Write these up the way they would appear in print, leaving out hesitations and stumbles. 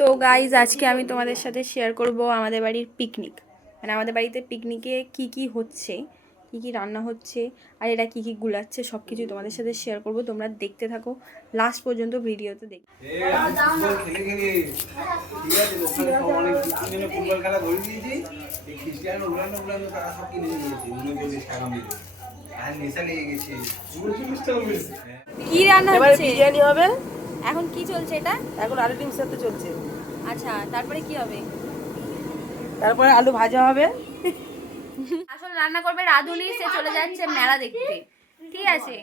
তো গাইজ আজকে আমি তোমাদের সাথে শেয়ার করব আমাদের বাড়ির পিকনিক, মানে আমাদের বাড়িতে পিকনিকে কি কি হচ্ছে, কি কি রান্না হচ্ছে, আর এটা কি কি গুলাচ্ছে সব কিছুই তোমাদের সাথে শেয়ার করব। তোমরা দেখতে থাকো লাস্ট পর্যন্ত, ভিডিওতে দেখ। কি রান্না হচ্ছে? বিরিয়ানি হবে। এখন কি চলছে এটা? এখন আলু ডিম সেদ্ধ চলছে। আচ্ছা, তারপরে কি হবে? তারপরে আলু ভাজা হবে। আসলে রান্না করবে রাধুনি, সে চলে যাচ্ছে মেলা দেখতে, ঠিক আছে?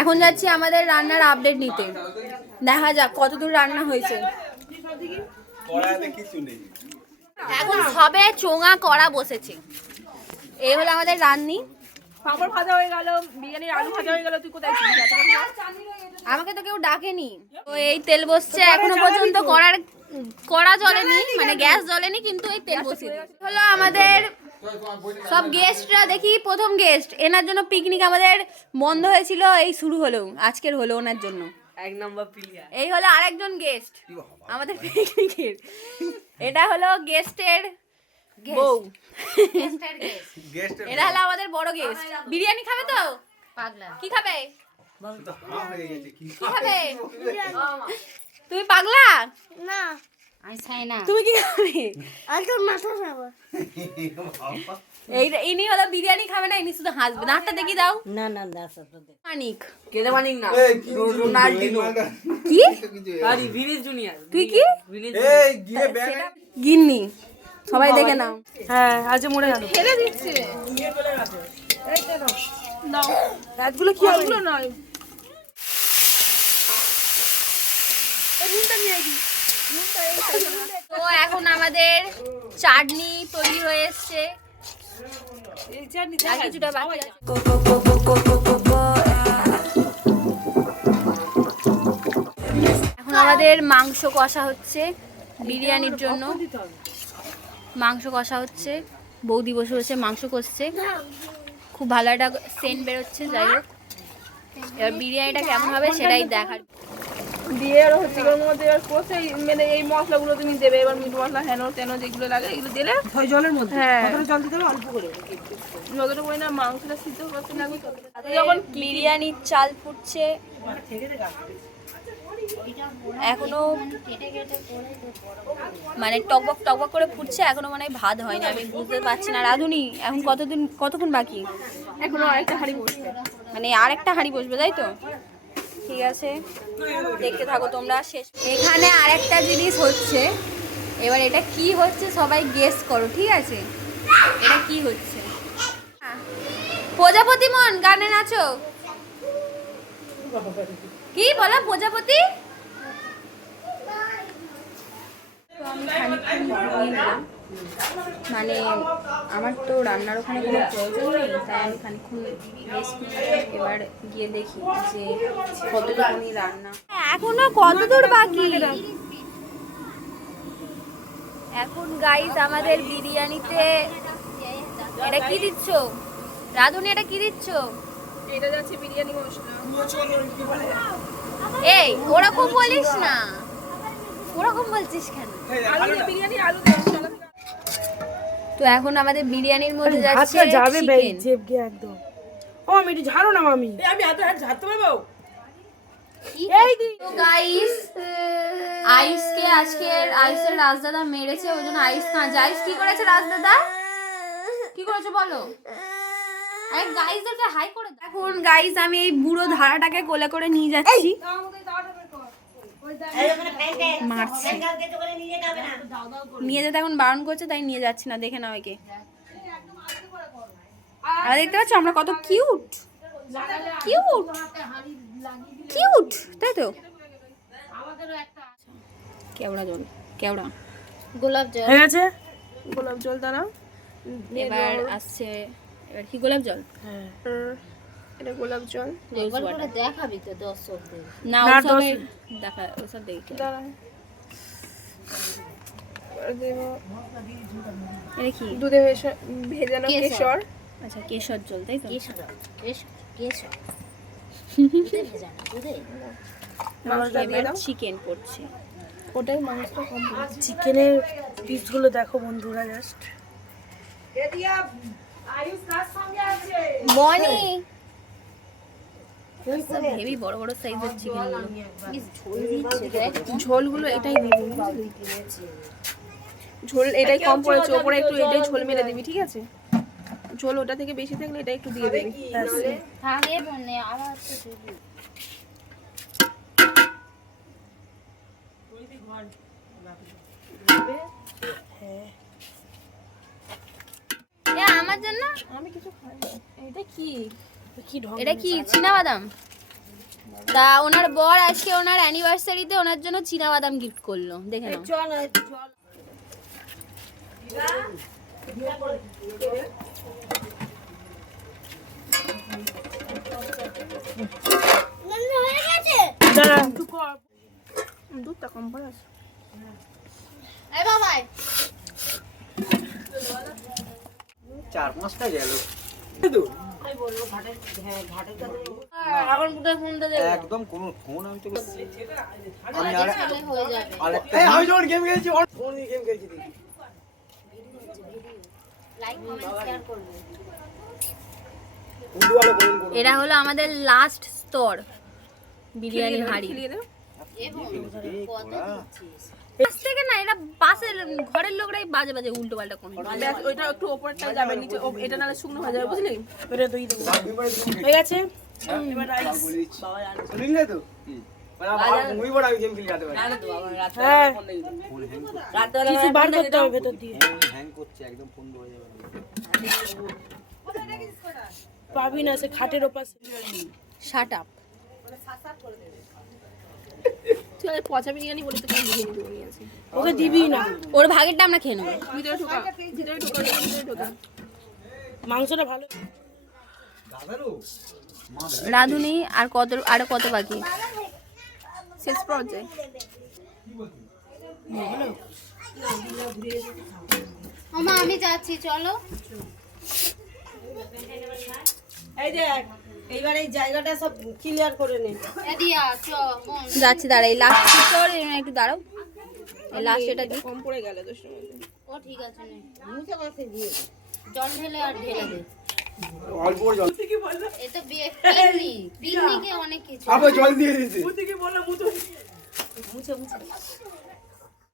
এখন যাচ্ছি আমাদের রান্নার আপডেট নিতে, দেখা যাক কতদূর রান্না হয়েছে। এখন সবে চোঙা করা বসেছে। এই হলো আমাদের রান্নি। পাঁপড় ভাজা হয়ে গেল, বিরিয়ানির আলু ভাজা হয়ে গেল। তুই কোথায় ছিলিস? আমাকে তো কেউ ডাকেনি। তো এই তেল বসছে, এখনো পর্যন্ত কড়া জ্বলেনি, মানে গ্যাস জ্বলেনি, কিন্তু এই তেল বসে হলো আমাদের সব গেস্টরা। দেখি প্রথম গেস্ট, এনার জন্য পিকনিক আমাদের বন্ধ হয়েছিল, এই শুরু হলো, আজকের হলো ওনার জন্য। এক নম্বর প্লেয়ার। এই হলো আরেকজন গেস্ট আমাদের পিকনিকের। এটা হলো গেস্টের বউ, এটা হলো আমাদের বড় গেস্ট। বিরিয়ানি খাবে তো? কি খাবে? কি খাবে? তুমি পাগলা না তুমি কি খাবে? আলু মাথা খাবো। ইনি হলো বিরিয়ানি খাবে না, ইনি শুধু হাসবে। নাকটা দেখি দাও। না না না মানিক কেলে মানিক না, রোনাল্ডিনো। কি? আরে ভিনিস জুনিয়র। তুই কি? এই গিয়ে ব্যাগ গিন্নি, সবাই দেখে নাও। হ্যাঁ, আজ মরে গেল। ফেলে দিচ্ছে। এই তো নাও রাতগুলো কি হবে? এগুলো নয়, এই নুনটা নিয়ে আইবি। তো এখন আমাদের চাটনি তৈরি হয়ে এসছে, এই চাটনি আর কিছুটা বাকি আছে। এখন আমাদের মাংস কষা হচ্ছে বিরিয়ানির জন্য। মাংস কষা হচ্ছে, বৌদি বসে বসে মাংস কষছে, খুব ভালো একটা সেন্ট বেরোচ্ছে। যাই হোক, এবার বিরিয়ানিটা কেমন হবে সেটাই দেখার। দিয়ে আর হচ্ছে ওর মধ্যে এবার কষে, মানে এই মশলাগুলো তুমি দেবে। এবার মিট মশলা হেন তেন যেগুলো লাগে এগুলো দিলে জলের মধ্যে। হ্যাঁ, জল দিতে হবে অল্প করে, যতটুকু না মাংসটা সিদ্ধ করতে লাগবে। যখন বিরিয়ানির চাল ফুটছে, এখনো মানে টকবক টকবক করে ফুটছে, এখনো মানে ভাত হয়নি, আমি বুঝতে পারছি না। রাধুনি, এখন কতক্ষণ বাকি? এখনো আরেকটা হাঁড়ি বসবে, মানে আরেকটা হাঁড়ি বসবে, তাই তো? ঠিক আছে, দেখতে থাকো তোমরা। শেষ এখানে আরেকটা জিনিস হচ্ছে, এবার এটা কি হচ্ছে সবাই গেস করো, ঠিক আছে? এটা কি হচ্ছে? প্রজাপতি মন গানে নাচো। কি বলো প্রজাপতি? তো আমি খানিকক্ষণ ঘুমিয়ে নিলাম, মানে আমার তো রান্নার ওখানে কোনো প্রয়োজন নেই, তাই আমি খানিকক্ষণ রেস্ট নিয়ে এবার গিয়ে দেখি যে কতটুকুনি রান্না। এখনো কতদূর বাকি? এখন গাইস আমাদের বিরিয়ানিতে এটা কি দিচ্ছ রাধুনি? এটা কি দিচ্ছ? এটা যাচ্ছে বিরিয়ানি মশলা। এই ওরকম বলিস না, ওরকম বলছিস কেন? আলু দিয়ে বিরিয়ানি, আলু দিয়ে মশলা। তো এখন আমাদের বিরিয়ানির মধ্যে যাচ্ছে যাবে চিকেন। চেপকে একদম। ও আমি একটু ঝাড়ো না মামি। আমি হাতে ঝাড়তে পারবো? এই তো গাইস, আইসকে আইসের রাজদাদা মেরেছে, ওই জন্য আইস কাঁচা। আইস কি করেছে রাজদাদা? কি করেছে বলো? আরে গাইসদেরকে হাই করে দাও। এখন গাইস আমি এই বুড়ো ধারাটাকে কোলে করে নিয়ে যাচ্ছি, মারছে। নিয়ে যেতে এখন বারণ করছে, তাই নিয়ে যাচ্ছি না। দেখে নাও একে। আর দেখতে পাচ্ছ আমরা কত কিউট কিউট কিউট, তাই তো? কেওড়া জল, কেওড়া গোলাপ জল হয়ে গেছে। গোলাপ জল দাও। এবার আসছে, এবার কি গোলাপ জল? হ্যাঁ, এটা গোলাপ জল। একবার করে দেখাবি তো দর্শকদের। না না, ওসবের দেখা, ওসব দেখতে দাঁড়া, দেব এটা কি? দুধে ভেজানো কেশর। আচ্ছা, কেশর জল, তাই তো? কেশর কেশর কেশর দুধে ভেজানো, দুধে মাংসটা দিয়ে দাও। চিকেন করছে। ওটাই মাংসটা কম। চিকেনের পিসগুলো দেখো বন্ধুরা, জাস্ট মনি হেভি বড় বড় সাইজের চিকেন ঝোল দিচ্ছে দেখ। ঝোলগুলো এটাই দিবি, ঝোল এটাই কম পড়েছে, ওপরে একটু এটাই ঝোল মেরে দিবি, ঠিক আছে? ঝোল ওটা থেকে বেশি থাকলে এটা একটু দিয়ে দিবি। থাকে মানে আবার তো দিবি। আমার জন্য আমি কিছু খাই না। এটা কি? কি ঢং। এটা কি চীনাবাদাম? তা ওনার বর আজকে ওনার অ্যানিভার্সারিতে ওনার জন্য চীনাবাদাম গিফট করলো, দেখে নাও। চল চল। হয়ে গেছে। দাঁড়া, দুধটা কম পড়ে আছে। এই বাবাই 4-5টা গেল এখন কোথায় ফোনটা দেব? একদম কোন ফোন আমি তো আমি আর হয়ে যাবে। আরেকটা আমি যখন গেম খেলছি ফোন নিয়ে গেম খেলছি দেখি লাইক কমেন্ট শেয়ার করবে। বন্ধু ভালো কমেন্ট করো এটা হলো আমাদের লাস্ট স্তর বিরিয়ানির হাঁড়ি। খেলিয়ে দাও। এবং কত দিচ্ছিস? পাশ থেকে না, এটা পাশের ঘরের লোকরাই বাজে বাজে উল্টো পাল্টা কমেন্ট। ব্যাস, ওইটা একটু ওপরটা যাবে, নিচে এটা নালে শুকনো হয়ে যাবে, বুঝলি? এটা দই দেবো। হয়ে গেছে, এবার রাইস। শুনলে তো মানে আমার মুভি বড় আমি গেম খেলি রাতে ভাই হ্যাঁ, ফোন হ্যাং করছে কিছু বার করতে হবে ভেতর দিয়ে। হ্যাং করছে একদম ফোন ধরে যাবে পাবি না, সে খাটের ওপাশে। Shut up. তুই আগে পচা বিরিয়ানি বলে তোকে বিরিয়ানি দেবো নিয়ে আসি। ওকে দিবি না, ওর ভাগেরটা আমরা খেয়ে নেবো। ভিতরে ঢোকা, ভিতরে ঢোকা, ভিতরে ঢোকা। মাংসটা ভালো। দাদারও রাঁধুনি আর কত বাকি? শেষ পর্যায়ে মামা আমি যাচ্ছি, চলো। এই দেখ, এইবার এই জায়গাটা সব ক্লিয়ার করে নে। এদিয়া চ বোন। যাচ্ছি, দাঁড়াই লাস্ট স্তর, একটু দাঁড়াও, এই লাস্ট এটা দিই। কম পড়ে গেল দোষের মধ্যে। ও ঠিক আছে নে। জল ঢেলে আর ঢেলে দে। অল্প করে জল এ তো পিকনিকে অনেক কিছু। আবার জল দিয়ে দিয়েছে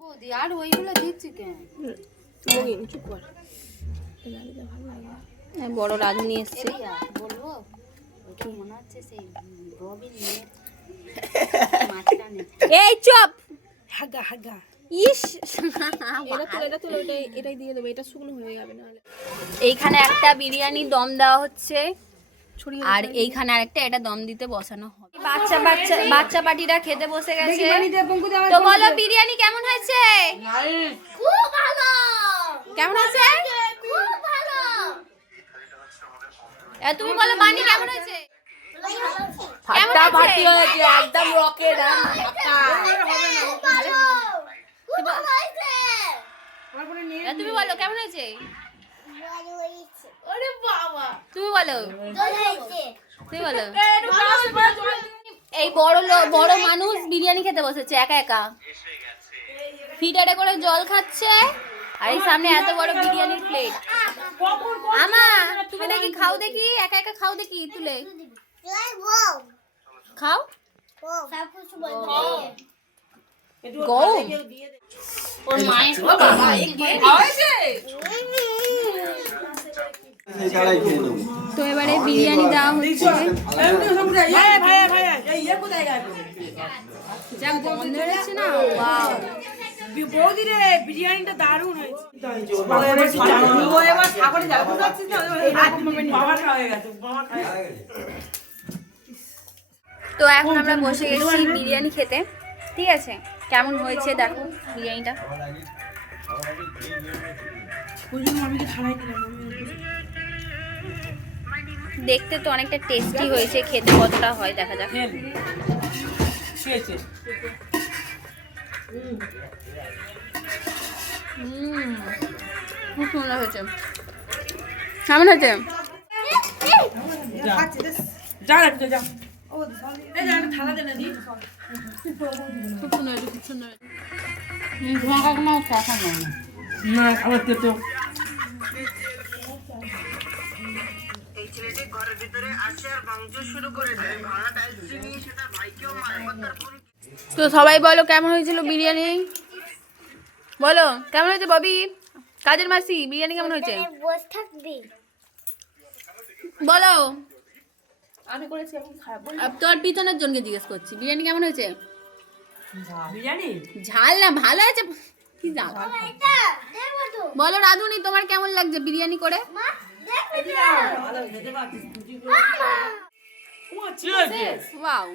বৌদি আর ওইগুলো দিচ্ছি কেন? তুমি চুপ কর। বড় রাঁধুনি এসছে। এদিয়া বলবো ওটা মনে হচ্ছে সেই রবিন নিয়ে মাছটা নে। এই চুপ। হাগা হাগা। ইস এটা তুলে এটাই দিয়ে দেবো, এটা শুকনো হয়ে যাবে নাহলে। এইখানে একটা বিরিয়ানি দম দেওয়া হচ্ছে, আর এইখানে আরেকটা, এটা দম দিতে বসানো হবে। বাচ্চা পার্টিরা খেতে বসে গেছে। তো বলো বিরিয়ানি কেমন হয়েছে? খুব ভালো। কেমন হয়েছে? খুব ভালো। তুমি বলো বানি কেমন হয়েছে? ফাটা ফাটি হয়েছে, একদম রকেট। তুমি বলো কেমন হয়েছে? তুমি বলো, তুমি বলো। এই বড় মানুষ বিরিয়ানি খেতে বসেছে একা একা, ফিটারে করে জল খাচ্ছে, আর এই সামনে এত বড় বিরিয়ানির প্লেট। আমা তুমি দেখি খাও, দেখি একা একা খাও, দেখি তুলে খাও। গো ওর মায়ের ছাড়াই খেয়ে নেবো তো এবারে বিরিয়ানি দেওয়া হচ্ছে। যা গন্ধ হচ্ছে না, ওয়াও। বৌদি রে, বিরিয়ানিটা দারুণ হয়েছে। তো এখন আমরা বসে গেছি বিরিয়ানি খেতে, ঠিক আছে? কেমন হয়েছে দেখো বিরিয়ানিটা। দেখতে তো অনেকটা টেস্টি হয়েছে, খেতে কতটা হয় দেখা যাক। খুব সুন্দর হয়েছে। কেমন হয়েছে? যা যা। খুব সুন্দর হয়েছে, খুব সুন্দর হয়েছে। না খাবার তো তো সবাই বলো কেমন হয়েছিল বিরিয়ানি, বলো কেমন হয়েছে ববি, কাজের মাসি, বিরিয়ানি কেমন হয়েছে বলো। আমি করেছি এখন খারাপ বল। তোর পিছনের জনকে জিজ্ঞেস করছি বিরিয়ানি কেমন হয়েছে। বিরিয়ানি ঝাল না ভালো আছে কি ঝাল বলো। রাধুনি তোমার কেমন লাগছে বিরিয়ানি করে? ওয়াও।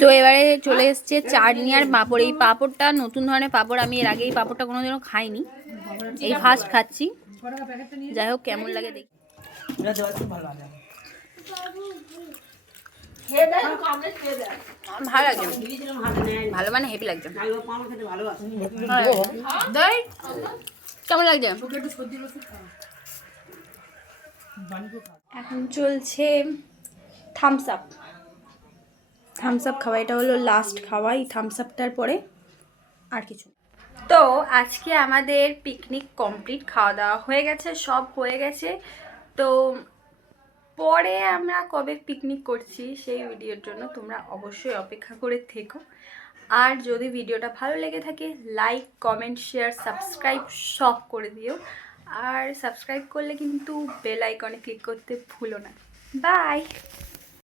তো এবারে চলে এসছে চাটনি আর পাঁপড়। এই পাঁপড়টা নতুন ধরনের পাঁপড়, আমি এর আগে এই পাঁপড়টা কোনোদিনও খাইনি, এই ফার্স্ট খাচ্ছি। যাই হোক কেমন লাগে দেখি। ভালো লাগছে, ভালো মানে হেভি লাগছে। কেমন লাগছে? এখন চলছে থামস আপ। থামস আপ খাওয়া, এটা হলো লাস্ট খাওয়া। এই থামস আপটার পরে আর কিছু। তো আজকে আমাদের পিকনিক কমপ্লিট, খাওয়া দাওয়া হয়ে গেছে, সব হয়ে গেছে। তো পরে আমরা কবে পিকনিক করছি সেই ভিডিওর জন্য তোমরা অবশ্যই অপেক্ষা করে থেকো। আর যদি ভিডিওটা ভালো লেগে থাকে লাইক, কমেন্ট, শেয়ার, সাবস্ক্রাইব সব করে দিও। আর সাবস্ক্রাইব করলে কিন্তু বেল আইকনে ক্লিক করতে ভুলো না। বাই।